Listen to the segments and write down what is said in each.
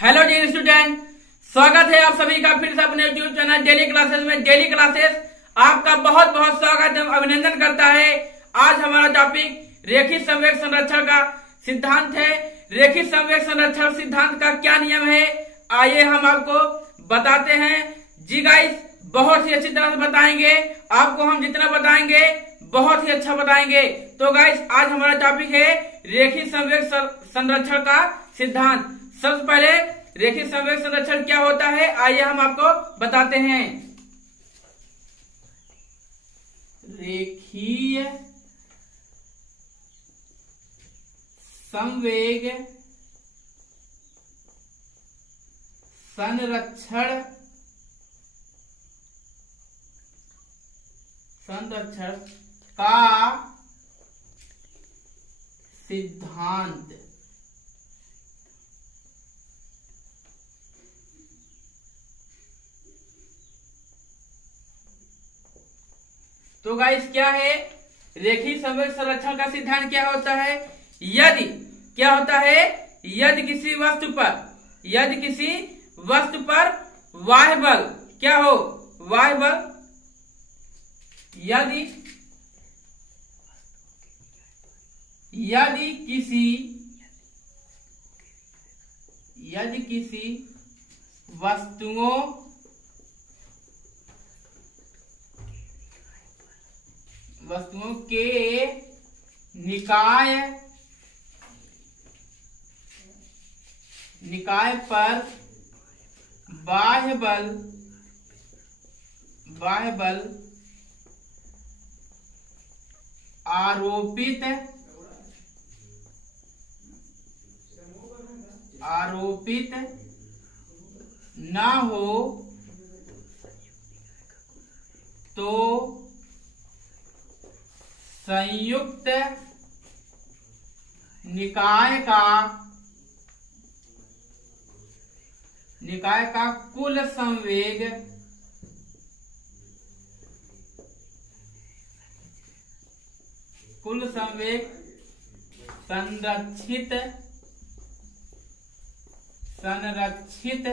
Hello dear student, स्वागत है आप सभी का फिर से अपने यूट्यूब चैनल डेली क्लासेस में। डेली क्लासेस आपका बहुत बहुत स्वागत है, अभिनंदन करता है। आज हमारा टॉपिक रेखीय संवेग संरक्षण का सिद्धांत है। रेखीय संवेग संरक्षण सिद्धांत का क्या नियम है, आइए हम आपको बताते हैं। जी गाइस, बहुत ही अच्छी तरह से बताएंगे आपको। हम जितना बताएंगे बहुत ही अच्छा बताएंगे। तो गाइस, आज हमारा टॉपिक है रेखीय संवेग संरक्षण का सिद्धांत। सबसे पहले रेखीय संवेग संरक्षण क्या होता है, आइए हम आपको बताते हैं। रेखीय संवेग संरक्षण का सिद्धांत। तो गाइस, क्या है रेखीय संवेग संरक्षण का सिद्धांत? क्या होता है? यदि क्या होता है, यदि किसी वस्तु पर बाह्य बल क्या हो, बाह्य बल, यदि किसी वस्तुओं के निकाय पर बाह्य बल आरोपित न हो तो संयुक्त निकाय का कुल संवेग संरक्षित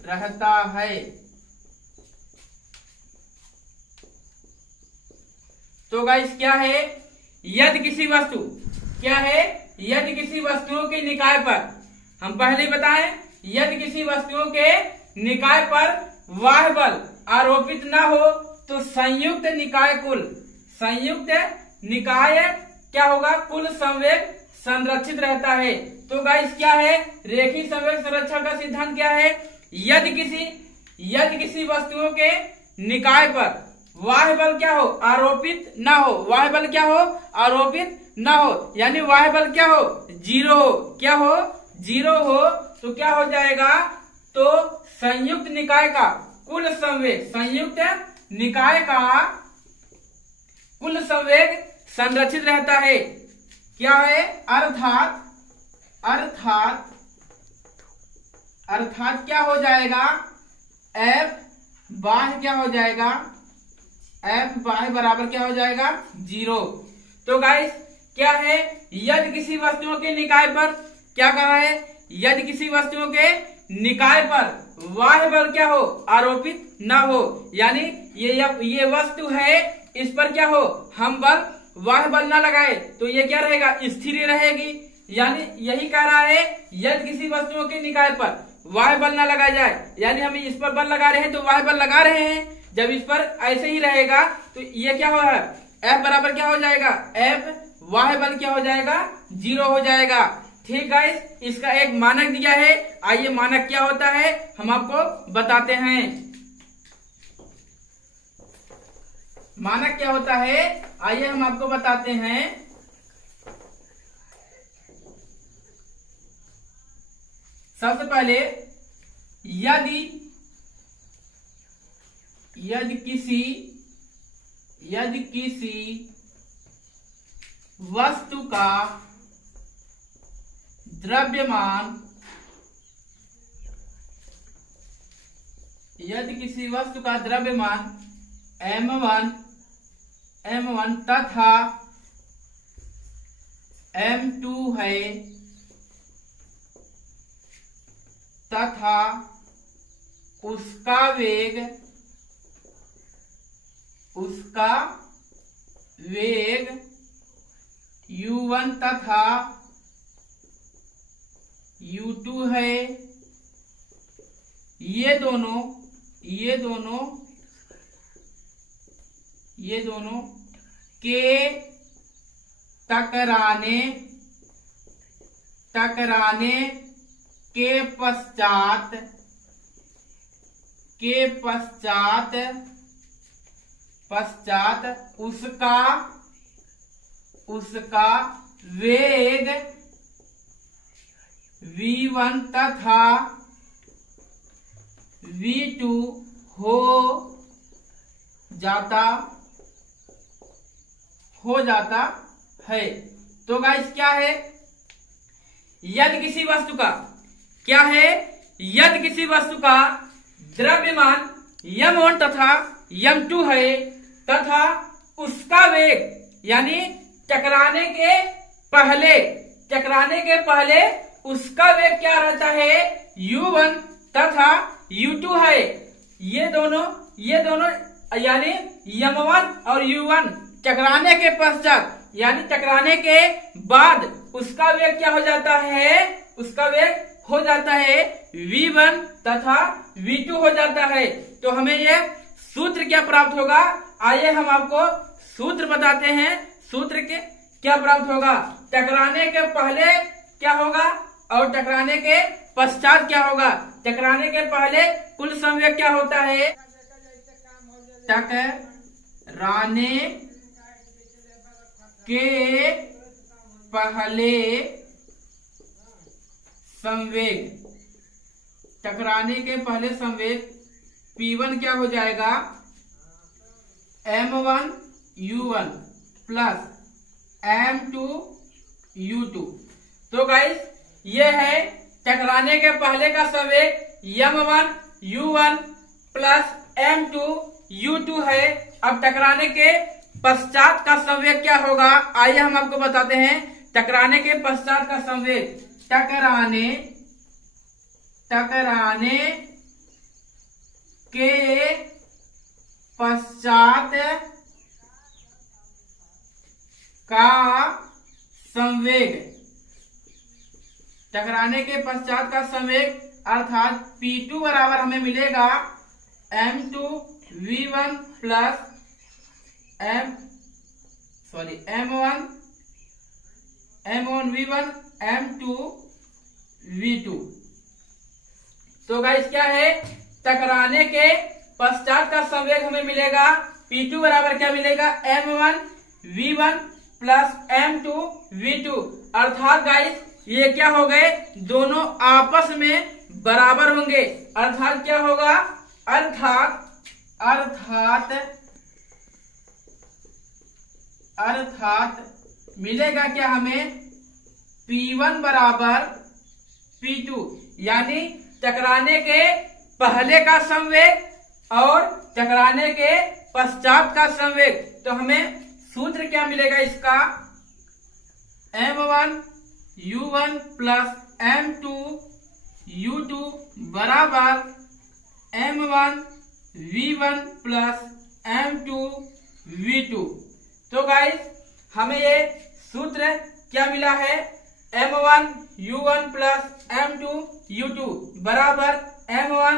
रहता है। तो गाइस, क्या है, यदि किसी वस्तुओं के निकाय पर, हम पहले बताएं, यदि किसी वस्तुओं के निकाय पर बाह्य बल आरोपित न हो तो संयुक्त निकाय क्या होगा, कुल संवेग संरक्षित रहता है। तो गाइस, क्या है रेखीय संवेग संरक्षण का सिद्धांत? क्या है, यदि किसी वस्तुओं के निकाय पर बाह्य बल क्या हो, आरोपित ना हो, बाह्य बल क्या हो, आरोपित ना हो, यानी बाह्य बल क्या हो, जीरो हो। क्या हो, जीरो हो। तो क्या हो जाएगा, तो संयुक्त निकाय का कुल संवेग संरक्षित रहता है। क्या है, अर्थात क्या हो जाएगा, F बाह्य क्या हो जाएगा, F बाह्य बराबर क्या हो जाएगा, 0। तो गाइस, क्या है, यदि किसी वस्तुओं के निकाय पर, क्या कहा है, यदि किसी वस्तुओं के निकाय पर बाह्य बल क्या हो, आरोपित ना हो, यानी ये वस्तु है, इस पर क्या हो, हम बाह्य बल ना लगाए तो ये क्या रहेगा, स्थिर रहेगी। यानी यही कह रहा है, यदि किसी वस्तुओं के निकाय पर बाह्य बल ना लगाया जाए, यानी हम इस पर बल लगा रहे हैं तो बाह्य बल लगा रहे हैं, जब इस पर ऐसे ही रहेगा तो ये क्या हो रहा है, F बराबर क्या हो जाएगा, F बाह्य बल क्या हो जाएगा, 0 हो जाएगा। ठीक गाइस, इसका एक मानक दिया है, आइए मानक क्या होता है हम आपको बताते हैं। मानक क्या होता है, आइए हम आपको बताते हैं। सबसे पहले, यदि किसी वस्तु का द्रव्यमान m1 तथा m2 है, तथा उसका वेग u1 तथा u2 है। ये दोनों के टकराने के पश्चात उसका वेग v1 तथा v2 हो जाता है। तो गाइस क्या है, यदि किसी वस्तु का द्रव्यमान m1 तथा m2 है तथा उसका वेग यानी टकराने के पहले उसका वेग क्या रहता है, u1 तथा u2 है। ये दोनों यानी m1 और u1 टकराने के पश्चात यानी टकराने के बाद उसका वेग क्या हो जाता है, v1 तथा v2 हो जाता है। तो हमें यह सूत्र क्या प्राप्त होगा, आइए हम आपको सूत्र बताते हैं। सूत्र के क्या प्राप्त होगा, टकराने के पहले क्या होगा और टकराने के पश्चात क्या होगा। टकराने के पहले कुल संवेग क्या होता है, टकराने के पहले संवेग P1 क्या हो जाएगा, m1 u1 plus m2 u2। तो गाइस ये है टकराने के पहले का संवेग m1 u1 plus m2 u2 है। अब टकराने के पश्चात का संवेग क्या होगा, आइए हम आपको बताते हैं। टकराने के पश्चात का संवेग टकराने के पश्चात का संवेग अर्थात P2 बराबर हमें मिलेगा m2 v1 plus m1 v1 m2 v2। तो गाइस क्या है, टकराने के पश्चात का संवेग हमें मिलेगा P2 बराबर क्या मिलेगा, m1 v1 plus m2 v2। अर्थात गाइस ये क्या हो गए, दोनों आपस में बराबर होंगे। अर्थात क्या होगा, अर्थात मिलेगा क्या हमें, P1 बराबर P2 यानी टकराने के पहले का संवेग और टकराने के पश्चात का संवेग। तो हमें सूत्र क्या मिलेगा इसका, m1 u1 plus m2 u2 बराबर m1 v1 plus m2 v2। तो गाइस हमें ये सूत्र क्या मिला है, m1 u1 plus m2 u2 बराबर m1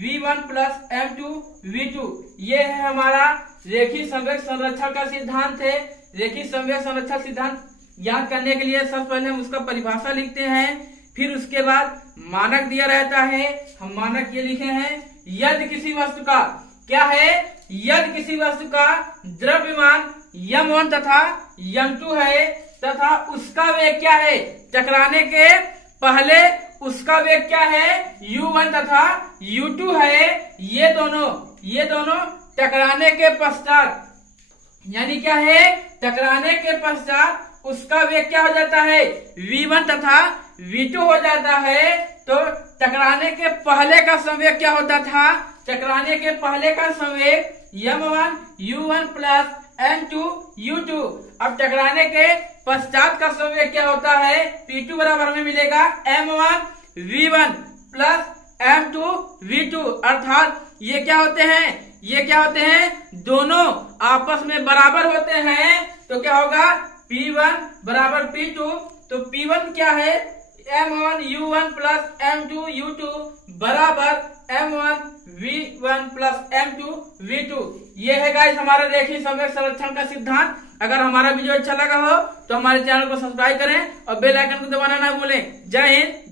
v1 plus m2 v2। ये है हमारा रेखीय संवेग संरक्षण का सिद्धांत है। रेखीय संवेग संरक्षण सिद्धांत याद करने के लिए सबसे पहले हम उसका परिभाषा लिखते हैं, फिर उसके बाद मानक दिया रहता है। हम मानक ये लिखे हैं, यदि किसी वस्तु का क्या है, यदि किसी वस्तु का द्रव्यमान m1 तथा m2 है तथा उसका वेग क्या है, टकराने के पहले उसका वेग क्या है, u1 तथा u2 है। ये दोनों टकराने के पश्चात यानी क्या है, टकराने के पश्चात उसका वेग क्या हो जाता है, v1 तथा v2 हो जाता है। तो टकराने के पहले का संवेग क्या होता था, टकराने के पहले का संवेग m1 u1 plus m2 u2। अब टकराने के पश्चात का संवेग क्या होता है, P2 बराबर हमें मिलेगा m1 v1 plus M2 V2, अर्थात ये क्या होते हैं, ये क्या होते हैं, दोनों आपस में बराबर होते हैं। तो क्या होगा, P1 बराबर P2। तो P1 क्या है, M1 U1 plus M2 U2 बराबर M1 V1 plus M2 V2। ये है गाइस हमारा रेखीय संवेग संरक्षण का सिद्धांत। अगर हमारा वीडियो अच्छा लगा हो तो हमारे चैनल को सब्सक्राइब करें और बेल आइकन को दबाना ना भूलें। जय हिंद।